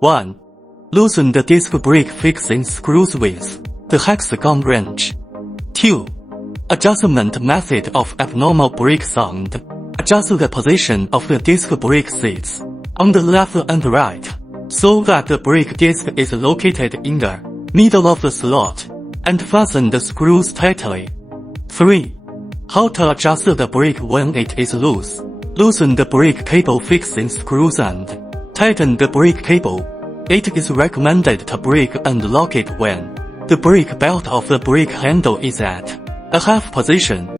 1. Loosen the disc brake fixing screws with the hexagon wrench. 2. Adjustment method of abnormal brake sound. Adjust the position of the disc brake seats on the left and right, so that the brake disc is located in the middle of the slot, and fasten the screws tightly. 3. How to adjust the brake when it is loose. Loosen the brake cable fixing screws and tighten the brake cable. It is recommended to brake and lock it when the brake belt of the brake handle is at a half position.